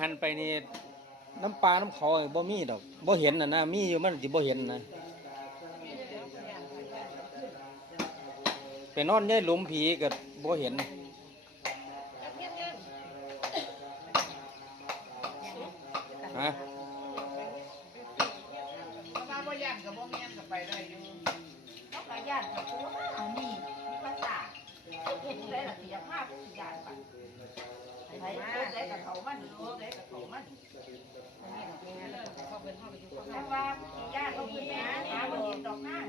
หันไปนี่น้ำปลาน้ำเขาไอ้บ่มีดอกบ่เห็นนะนะมีอยู่มันสิบ่เห็นนะไปนอนใยหลุมผีก็บ่เห็น ได้กับเขามันตัวได้กับเขามันเพราะว่าสิญาติมีแม่หาบ่เห็นดอกนาง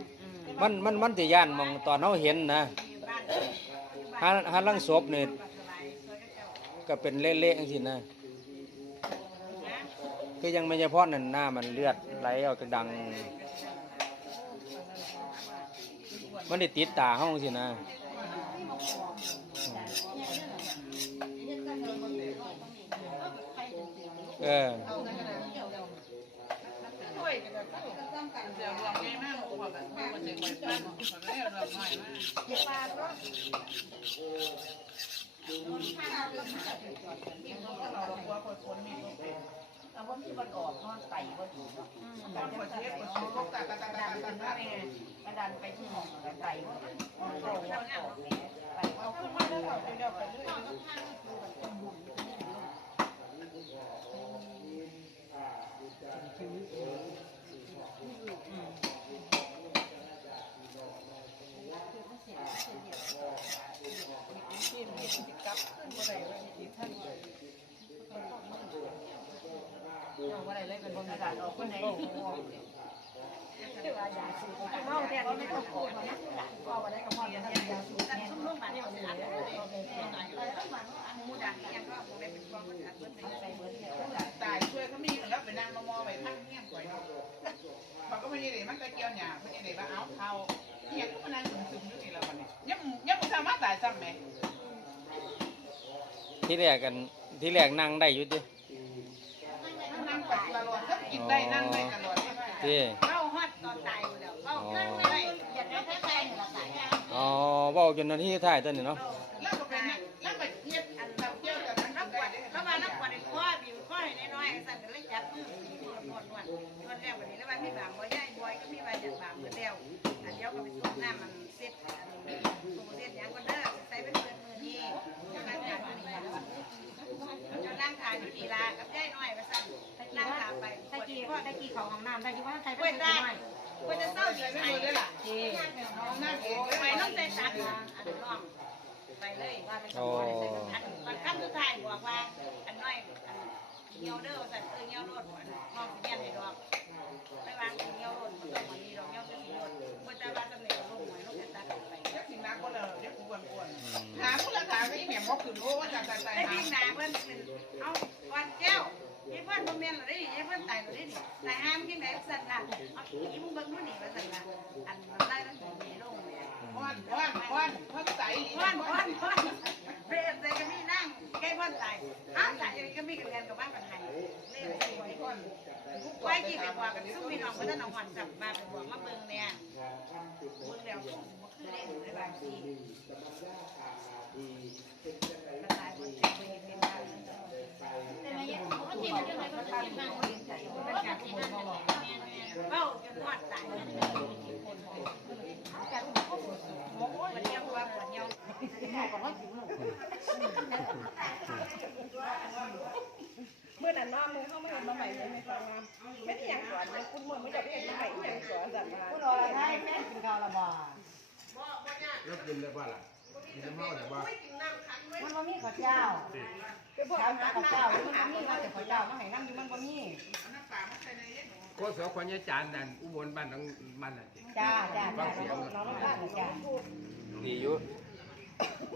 มันมันมันสิย่านมองตอนเฮาเห็นนะหาหาลังศพเนี่ยก็เป็นเละๆจังซี่นะคือยังไม่เฉพาะนั่นหน้ามันเลือดไหลออกจากดัง มันได้ติดตาเฮาจังซี่นะ เออ ช่วยกันเดี๋ยวรวมง่ายมากกว่าแบบมันจะไปปั้นมันไม่รวมง่ายมากเรากลัวคนคนมีคนเป็น แต่ว่าที่มันออกนอนไตบ่ถูกเนาะ คนคนเทียบคนซื้อก็ตัดตัดตัดตัดตัดตัด กระดันไปที่ห้องกระไตบ่มันออกแล้วออก แม่ไปเอาขึ้นมแล้วเราเดี๋ยวไปรื่อยว่าได้เลยเนบ่มีการออกคนไหนเมาแต่ไม่ต้องพูดนะก็บ่ได้ก็พอจะทำยาสูบแน่ซุ่มลงมาเนี่ยสิอันนี้อันมูดังยังก็บ่ได้เป็นกองมันอันเบิดไปเบิดแล้วตายช่วยเขามีแล้วไปนั่งมามอไปพักเงี้ยก่อยเขาก็ไม่ได้มันตะเกียวหยาไม่ได้ว่าเอาเท้าเนี่ยก็มานั่งซึมๆอยู่นี่แล้วมันนี่ยยังยังสามารถตายซ้ำไหมที่แรกกันที่แรกนั่งได้อยู่ดิ นั่งปัดตลอดถ้ากิน ได้นั่งได้ตลอดที่เข้าฮอดตอนตายอยู่แล้วเข้านั่งได้อยากได้แท้ๆนี่ละตายอ๋อเว้าจนนาทีท้ายตัวนี้เนาะแล้วก็ไปนั่งแล้วไปเทียบอันเราเที่ยวแต่นั้นนักได้กวดแล้วมานักกวดไอ้ข้อบิวข้อให้น้อยๆสั่นก็เลยจับมือนวดนวดนวดแล้ววันนี้แล้วว่ามีบางบ่ใหญ่บ่อยก็มีว่าจากบางเบิดแล้วอันเดียวก็ไปสูบน้ำมันเสร็จอันสูบเสร็จยังก็เด้อใส่เป็นเปิดมือนี่จะล้างจานอยู่นี่จะล้างทานอยู่นี่ล่ะกับยายน้อยว่าสั่นล้างทานไป ตะกี้ตะกี้เขาห้องน้ำตะกี้ว่าใครเปิดได้เปิดจะเศร้าดีไม่ใจรู้ได้ล่ะเอาหน้าเองไปน้องใจตักอันน้องไปเลยว่าไปสมบูรณ์ใส่อันมันขั้นสุดท้ายบอกว่าอันน้อยอันเงี้ยวเด้อสั่นเออเงี้ยวโลดน้องสิเมียนให้ดอกไปวางเงี้ยวโลดมันต้องมันมีดอกเงี้ยวจะสิโลด ยห้ามกินได้สั่นน่ะเอาอีมึงเบิ่งนู่นนี่ว่าสั่นน่ะอันมันได้มันสิลงแม่ว่านว่านว่านพักใสวันวันวันเรียนใจก็มีนั่งใกล้วันตายอ้าวตายก็มีกันกันกับบ้านกันไทยเรียนใจไว้ก่อนไว้กี่ไปบอกกันซุ่มพี่น้องก็จะนองหอนสับมาไปบอกมาเบิ่งเนี่ยเบิ่งแล้วซุ่มมาคือเล่นในบางที เขาที่มันยังไงก็จะเป็นทางเรียนใจมันจะเป็นทางเบ้าจนหอดตายมันเรียกว่าปวดเยาเมื่อนั้นน้อมือเข้ามาเห็นมาใหม่เลยไม่ฟังงามไม่ได้ยังสอนเลยคุณมือไม่ได้เห็นมาใหม่ยังสอนสั่งมาคุณรออะไรให้แม่กินข้าวละบ่าแล้วกินได้ป่ะล่ะ กินได้เมาได้ป่ะมันบ่มีข้าวเจ้าไปพวกเอาข้าวเจ้ามันบ่มีมาแต่ข้าวเจ้ามาให้น้ำอยู่มันบ่มีน้ำปลามาใส่ในเย็นก็สอควรยายจานนั่นอุบลบ้านน้องมันน่ะจิจ้าจ้าจ้าน้องน้องบ้านจ้าดีอยู่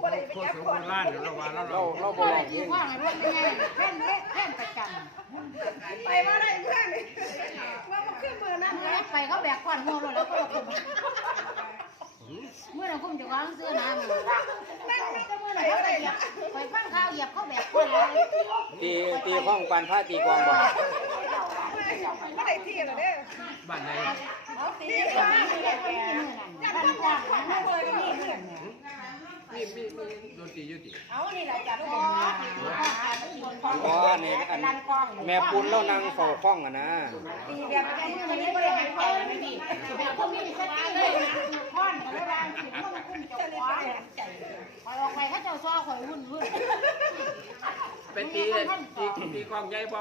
บ่ได้ไปก็แก้สอก่คอนนล้านเดี๋ยวเราว่าเราเราเราเราบ่ร้องเพลงว่าไงว่าไงเพ่นเพ่นเพ่นประกันไปว่าได้เพื่อนว่ามันขึ้นมือนั่นเมื่อไปเขาแบกก้อนหัวรถแล้วก็ลง เมื่อเราคุ้มจะวางเสื้อน้ำนั่งนี่ก็มือไหนเขาไปเหยียบไปฟังข้าวเหยียบเขาแบกก้อนเลยตีตีข้องปานผ้าตีกองบ่ไม่ได้ที่หรอเด้อบ้านไหนเอาตีกันนี่แหละแกบ้านกว้างมือเลยก็มีเพื่อนเนี่ยเมีมีมีดนตรีอยู่ติเอานี่แหละจัดลูกบอลอ๋อนี่อันแม่ปุ้นเล่านางเฝ้าคล้องอะนะตีแบบไม่ได้ไม่ได้ไม่ได้ไม่ได้ไม่ได้แบบพวกนี้สติเลยนะพ่ อนกันแล้ววางสิมันคุ้มเจ้าของไปออกไปเขาเจ้าซ้อข่อยวุ่นวุ่นเป็นตีตีตีกองใหญ่บ่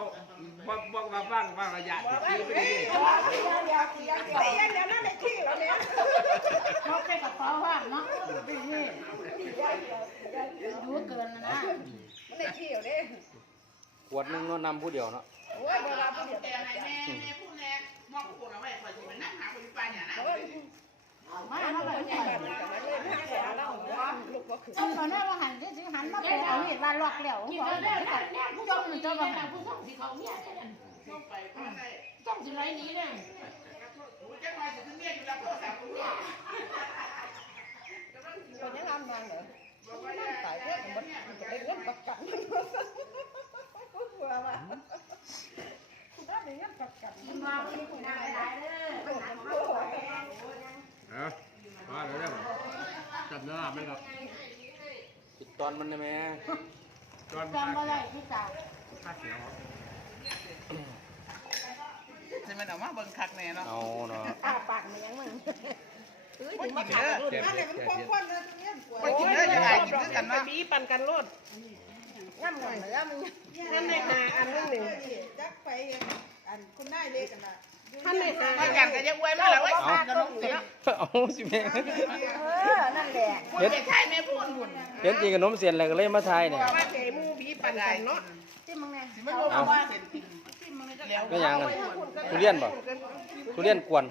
บ่บ่ว่าบ้างว่าระยะตีไปดิเดี๋ยวเดี๋ยวเดี๋ยวเดี๋ยวเดี๋ยวนั่นในที่แล้วเนี่ยเขาไปกับเขาว่างเนาะนี่ดูเกินนะนะมันในที่แล้วเนี่ยขวดนึงเนาะนำผู้เดียวเนาะโอ้ยเวลาผู้เดียวแต่ไหนแม่แม่พูดแน่มองกูเอาไว้คอยจะไปนั่งหาคนไปเนี่ยนะ มาเขาไปแต่นั้นเลยถ้าแก่แล้วลูกก็คือตอนนั้นว่าหันจะซื้อหันมาไปเอาเห็ดว่าล็อกแล้วผมบอกเลยจ้องมันจะมาหันไปก็ได้จ้องสิไรนี้เนี่ยกูจะมาถึงเมียอยู่แล้วโทรศัพท์กูเนี่ยคนยังงานนาเหรอนั่งตายเพื่อนมันได้เงินประกันมันกูกลัวว่ะกูได้เงินประกันกินมาไม่ได้กินอะไรเลย โอ้โห เออว่าแล้วแล้วจำเนื้อมันก็ ติดตอนมันได้ไหมตอนจำอะไรพี่สาวคาเสียวใช่ไหมเนาะมาเบิ่งคักแน่เนาะเอาเนาะอ้าปากมันยังมึงเอ้ยไม่มากินขาเด้อดรุ่นนั่นเลยมันควงควันเลยตรงนี้ไม่กินเด้อจะไงกินด้วยกันเนาะบีปันกันรถง่ำหน่อยแล้วมึงนั่นในหาอันนึงหนึ่งจักไปอันคุณนายเล็กกันนะ ท่านในหาก็กันก็จะอวยมาแล้วไว้ฝากกันน้องเสียเอาสิแม่เออ นั่นแหละพูดจะใช่แม่พูดบุญเห็นกินขนมเสียนอะไรก็เลยมาทายเนี่ยว่าเจมูบีปันกันเนาะจิ้มมึงไงสิไม่รู้ว่าเสร็จแล้วก็ยังกันทุเรียนบ่ทุเรียนกวน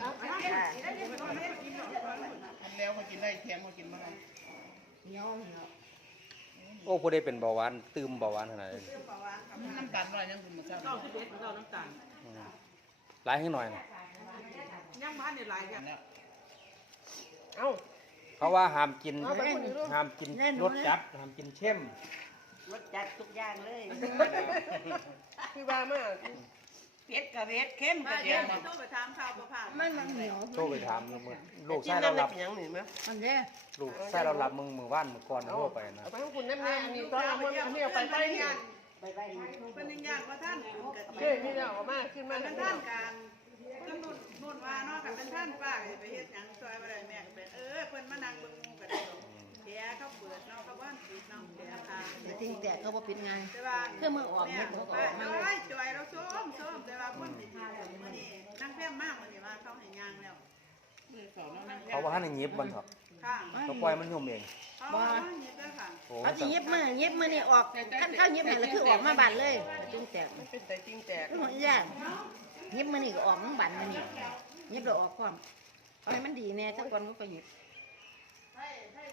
แล้วมากินได้แข็งมากินมาได้โอ้ผู้ใดเป็นเบาหวาน ตืมเบาหวานขนาดนี้น้ำตาลน้อยยังคุณมาเจ้าอืมหลายให้หน่อยนะยังบ้านในหลายกันเอ้า เพราะว่าห้ามกินห้ามกินรสจัดห้ามกินเข้มรถจัดทุกอย่างเลยคือว่ามากเผ็ดกับเผ็ดเข้มกับเดียวต้องไปถามข้าวประพามันมันเหนียวโทรไปถามมึงลูกชายเรารับยังหนึ่งไหมมันเด้ลูกชายเรารับมึงมือว่านมือก่อนโทรไปนะเอาไปให้คุณแน่ๆมีตอนเอามันนี่เอา ไปไปนี่เป็นยังยากว่าท่านกับเฮ้ยนี่เอามาขึ้นมาเป็นท่านการกำหนดนู่นว่าเนาะกับเป็นท่านป้าไปเฮ็ดหยังซอยบ่ได้แม่ก็เป็นเออเพิ่นมานั่งเบิ่งงูก็ได้แกเขาเปิดเนาะเขาบ้านปิดเนาะแกทางแต่จริงแต่เขาบอกปิดไงแต่ว่าเครื่องมือออกเม็ดเขาก็ออกมาเลยโอ้ยจอยเราส้มส้มแต่ว่าคนติดมาแล้วมื้อนี้นั่งแพร่มากมื้อนี้ว่าเขาให้ย่างแล้ว เขาว่าให้หยิบมันเถอะค่ะเขาปล่อยมันยุ่มเองบ่เฮ็ดเด้อค่ะโอ้เขาจะยิบมือยิบมือนี่ออกขั้นเข้ายิบไหนแล้วคือออกมาบันเลยจริงแต่เป็นแต่จริงแต่คือของย่างยิบมือนี่ก็ออกทั้งบันมือนี่ยิบเราออกความเอาให้มันดีแน่ถ้าก่อนก็ไปยิบ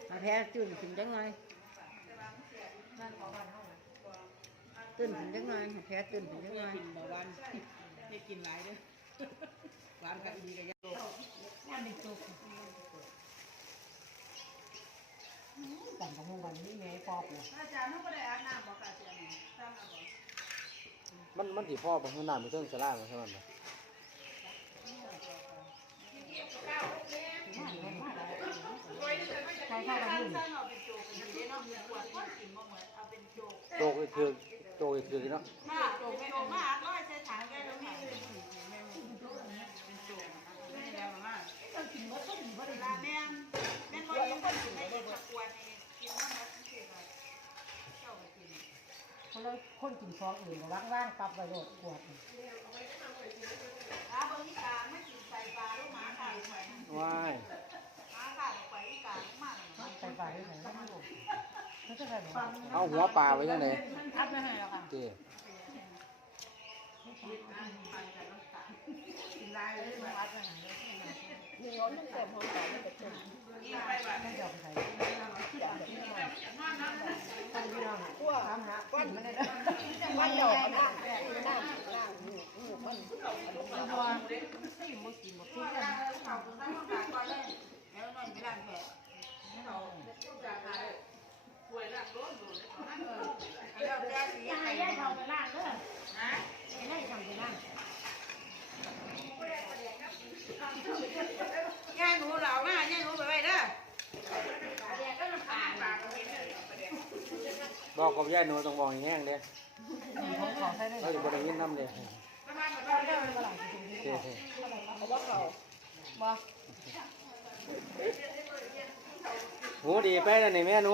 มาแพ้ตื่นถึงจังไงตื่นถึงจังไงแพ้ตื่นถึงจังไง กินบ่วันให้กินหลายเด้อหวานกับดีก็ยั งแต่งของมันนี่ไงปอกเลยอาจารย์เฮาบ่ได้อาบน้ำบ่ค่ะเสียนี่ตามมาบ่มันมันสิพ่อบ่ข้างหน้ามีเครื่องสลามันใช่ไหมนบ่ใช่ใช่กันนี่โจกอีกคือโจกอีกคือเนาะมาโตไปโตมาร้อยใส่ถังได้แล้วมีเลยแม่แล้ว มาเวลาแม่นแม่นบ่ยินคนสิให้กินตะกวนนี่กินมันมาสิว่าเจ้าก็กินคนละคนกินซองอื่นก็ว่างว่างตับไปโดดปวดอาเบิ่งอีกาไม่กินใส่ปลาลูกหมาค่ะหมาว้ายค่ะไปอีกามาใส่ปลาที่ไหนก็ไม่รู้ไม่ใช่แบบนี้เอาหัวปลาไว้ยังไงอัพไม่ให้แล้วค่ะเจ้มีร้อน ต้องเติมห้องต่อไม่กระเจิงอีไปว่าไม่ยอมใส่กลัวก้อนมันได้ก้อนหยอกน้ำน้ำน้ำหูหูมันตัวที่มุกินหมดทุกอย่างเขาคุณตั้งห้องการก่อนเลยแล้วนอนไปล้างแผลแล้วแกสิ ย่า ให้ ย่าทำไปล่างเด้อฮะย่าทำไปล่าง ย่าหนูเหล่ามาย่าหนูไปไว้เด้อ เดี๋ยวก็มันขาด บอกกับยายหนูต้องบอกแห้งๆเด้เราจะบ่ได้ยินนำเด้โอเคเอาว่าเขาบ่หูดีไปแล้วนี่แม่หนู